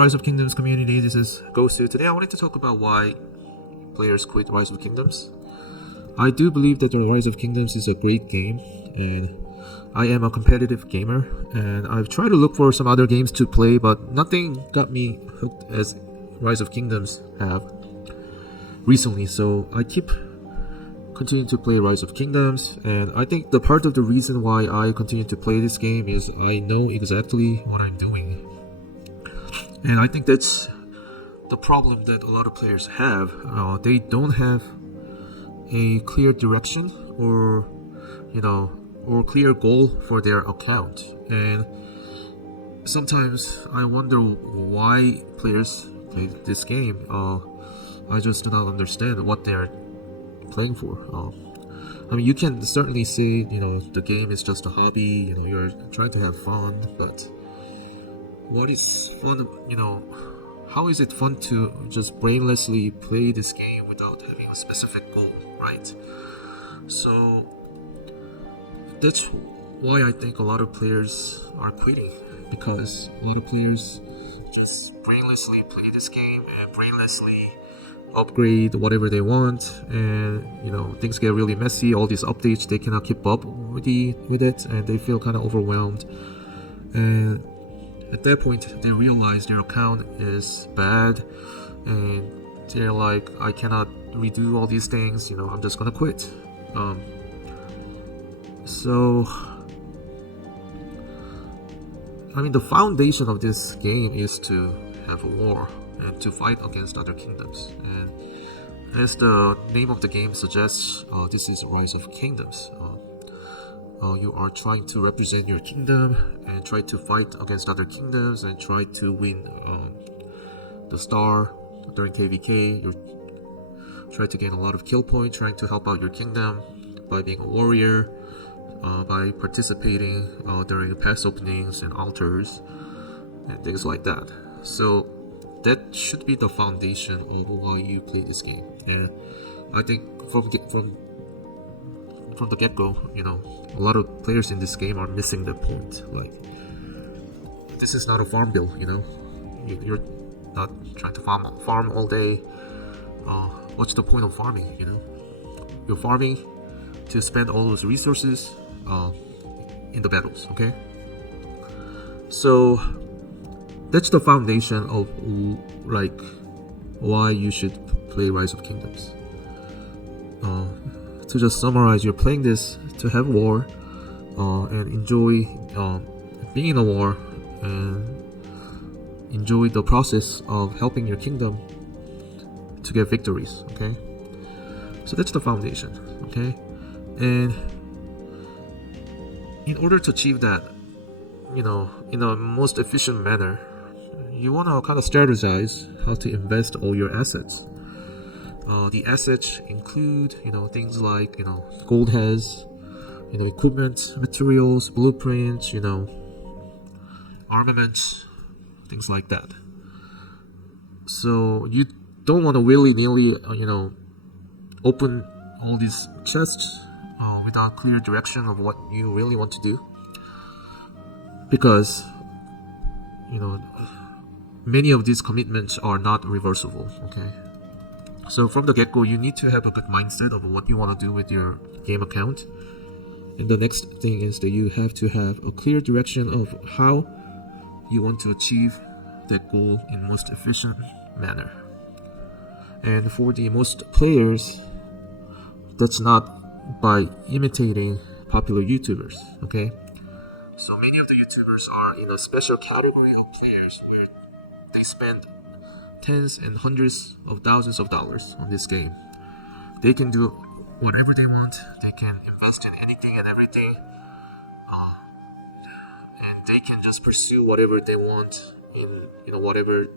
Rise of Kingdoms community, this is Gosu. Today I wanted to talk about why players quit Rise of Kingdoms. I do believe that the Rise of Kingdoms is a great game, and I am a competitive gamer, and I've tried to look for some other games to play, but nothing got me hooked as Rise of Kingdoms have recently, so I keep continuing to play Rise of Kingdoms. And I think the part of the reason why I continue to play this game is I know exactly what I'm doing. And I think that's the problem that a lot of players have. They don't have a clear direction or clear goal for their account. And sometimes I wonder why players play this game. I just do not understand what they're playing for. I mean, you can certainly say, the game is just a hobby, you're trying to have fun, but what is fun, how is it fun to just brainlessly play this game without having a specific goal, right? So that's why I think a lot of players are quitting, because a lot of players just brainlessly play this game and brainlessly upgrade whatever they want, and things get really messy. All these updates, they cannot keep up with it, and they feel kind of overwhelmed. And at that point, they realize their account is bad, and they're like, I cannot redo all these things, I'm just gonna quit. So I mean, the foundation of this game is to have a war and to fight against other kingdoms. And as the name of the game suggests, this is Rise of Kingdoms. You are trying to represent your kingdom and try to fight against other kingdoms and try to win the star during KVK. You try to gain a lot of kill points, trying to help out your kingdom by being a warrior, by participating during pass openings and altars and things like that. So that should be the foundation of why you play this game. And I think from the get-go, a lot of players in this game are missing the point. Like, this is not a farm build, you're not trying to farm all day. What's the point of farming? You're farming to spend all those resources in the battles. Okay, so that's the foundation of why you should play Rise of Kingdoms. To just summarize, you're playing this to have war and enjoy being in a war and enjoy the process of helping your kingdom to get victories. Okay, so that's the foundation. Okay, and in order to achieve that, in a most efficient manner, you want to kind of strategize how to invest all your assets. The assets include, things like, gold has, equipment, materials, blueprints, armaments, things like that. So you don't want to willy-nilly, open all these chests without clear direction of what you really want to do, because many of these commitments are not reversible. Okay, so from the get-go, you need to have a good mindset of what you want to do with your game account. And the next thing is that you have to have a clear direction of how you want to achieve that goal in most efficient manner. And for the most players, that's not by imitating popular YouTubers. Okay, so many of the YouTubers are in a special category of players where they spend tens and hundreds of thousands of dollars on this game. They can do whatever they want. They can invest in anything and everything, and they can just pursue whatever they want in whatever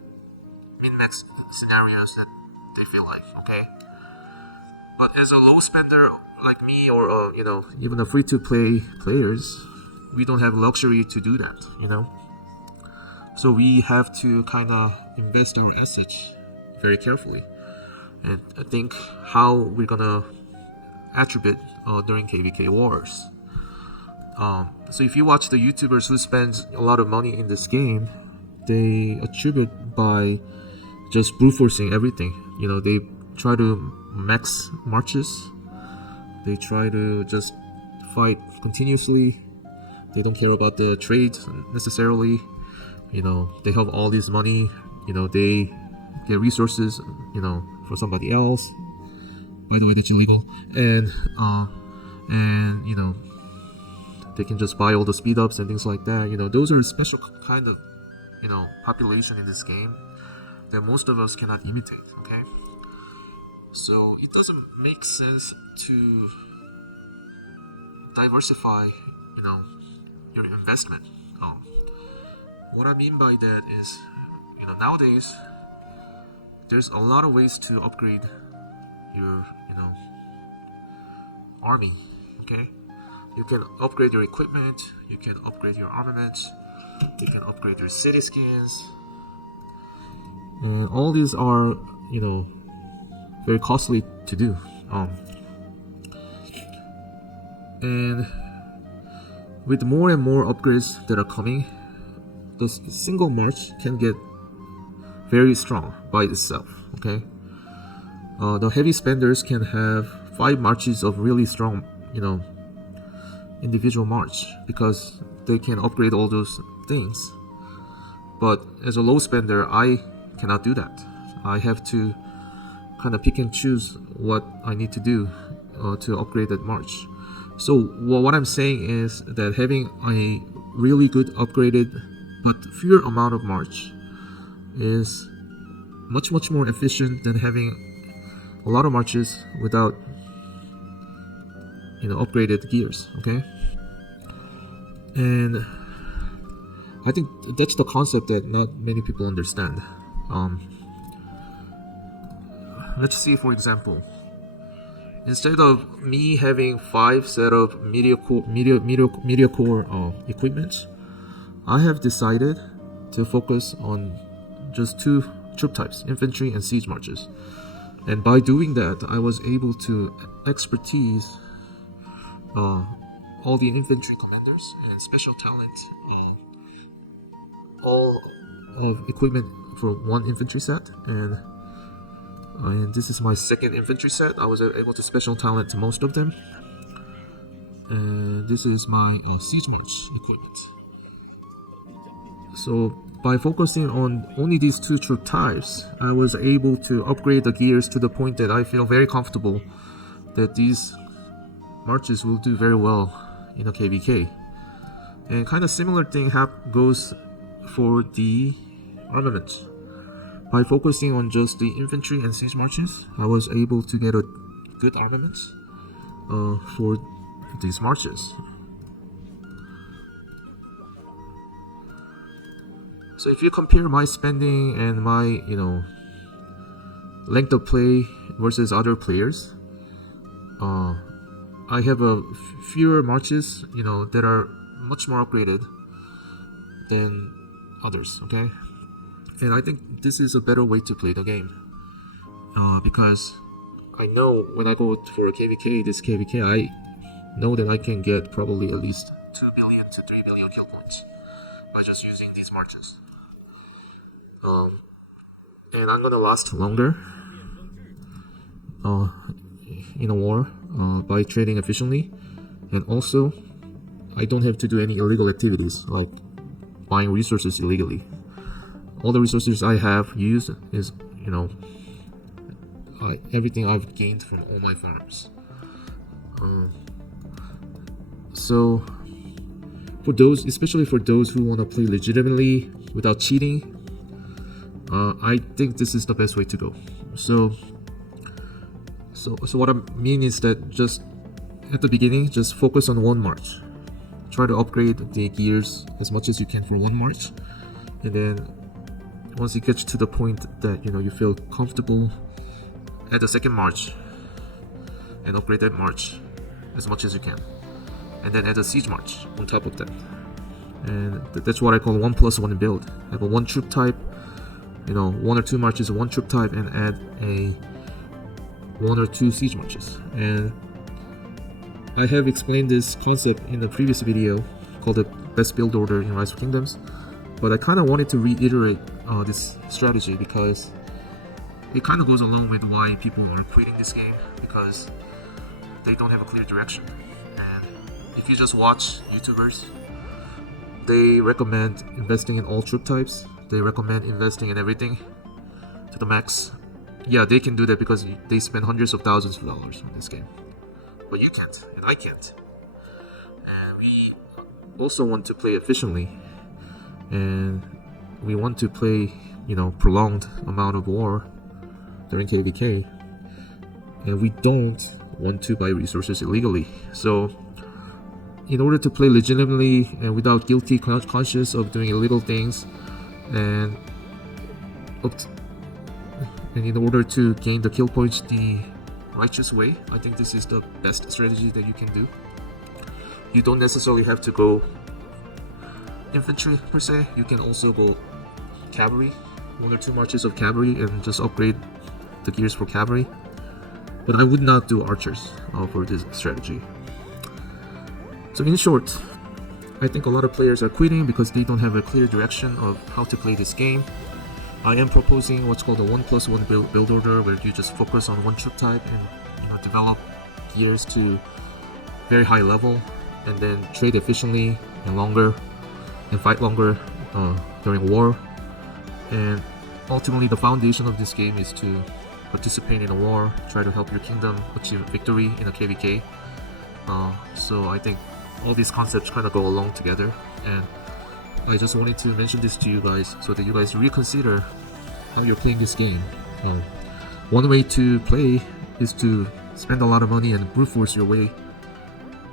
min-max scenarios that they feel like. Okay, but as a low spender like me, or even the free-to-play players, we don't have luxury to do that. So we have to kind of invest our assets very carefully and think how we're gonna attribute during KVK wars. So if you watch the YouTubers who spend a lot of money in this game, they achieve it by just brute forcing everything. They try to max marches. They try to just fight continuously. They don't care about the trade necessarily. They have all this money. They get resources, for somebody else. By the way, that's illegal. And they can just buy all the speed ups and things like that. Those are a special kind of, population in this game that most of us cannot imitate. Okay, so it doesn't make sense to diversify, your investment. What I mean by that is, nowadays there's a lot of ways to upgrade your, army. Okay, you can upgrade your equipment, you can upgrade your armament, you can upgrade your city skins, and all these are, very costly to do. And with more and more upgrades that are coming, the single march can get very strong by itself. Okay, the heavy spenders can have 5 marches of really strong, individual march, because they can upgrade all those things. But as a low spender, I cannot do that. I have to kind of pick and choose what I need to do to upgrade that march. So what I'm saying is that having a really good upgraded but fewer amount of march is much more efficient than having a lot of marches without upgraded gears. Okay, and I think that's the concept that not many people understand. Let's see, for example, instead of me having 5 set of media core equipment, I have decided to focus on just 2 troop types, infantry and siege marches. And by doing that, I was able to expertise all the infantry commanders and special talent, all of equipment for 1 infantry set, and this is my 2nd infantry set. I was able to special talent most of them, and this is my siege march equipment. So by focusing on only these 2 troop types, I was able to upgrade the gears to the point that I feel very comfortable that these marches will do very well in a KVK. And kind of similar thing goes for the armament. By focusing on just the infantry and siege marches, I was able to get a good armament for these marches. So if you compare my spending and my length of play versus other players, I have fewer marches that are much more upgraded than others. Okay, and I think this is a better way to play the game, because I know when I go for a KVK, I know that I can get probably at least 2 billion to 3 billion kill points by just using these marches. And I'm gonna last longer in a war by trading efficiently, and also I don't have to do any illegal activities like buying resources illegally. All the resources I have used is everything I've gained from all my farms. So for those, especially for those who want to play legitimately without cheating, I think this is the best way to go. So what I mean is that just at the beginning, just focus on 1 march. Try to upgrade the gears as much as you can for 1 march, and then once you get to the point that you feel comfortable, add the 2nd march and upgrade that march as much as you can, and then add a siege march on top of that. And that's what I call 1+1 build. Have a 1 troop type, 1 or 2 marches of 1 troop type, and add a 1 or 2 siege marches. And I have explained this concept in the previous video called the best build order in Rise of Kingdoms. But I kind of wanted to reiterate this strategy because it kind of goes along with why people are quitting this game, because they don't have a clear direction. And if you just watch YouTubers, they recommend investing in all troop types. They recommend investing in everything to the max. Yeah, they can do that because they spend hundreds of thousands of dollars on this game. But you can't, and I can't. And we also want to play efficiently, and we want to play, prolonged amount of war during KVK, and we don't want to buy resources illegally. So in order to play legitimately and without guilty conscience of doing illegal things, and in order to gain the kill points the righteous way, I think this is the best strategy that you can do. You don't necessarily have to go infantry per se. You can also go cavalry, 1 or 2 marches of cavalry, and just upgrade the gears for cavalry. But I would not do archers for this strategy. So in short, I think a lot of players are quitting because they don't have a clear direction of how to play this game. I am proposing what's called a 1+1 build order, where you just focus on one troop type and develop gears to very high level, and then trade efficiently and longer, and fight longer during war. And ultimately, the foundation of this game is to participate in a war, try to help your kingdom achieve victory in a KVK. So I think all these concepts kind of go along together, and I just wanted to mention this to you guys so that you guys reconsider how you're playing this game. One way to play is to spend a lot of money and brute force your way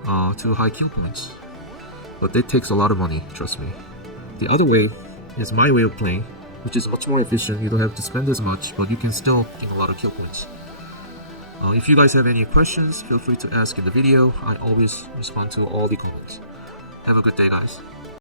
to high kill points, but that takes a lot of money, trust me. The other way is my way of playing, which is much more efficient. You don't have to spend as much, but you can still gain a lot of kill points. If you guys have any questions, feel free to ask in the video. I always respond to all the comments. Have a good day, guys.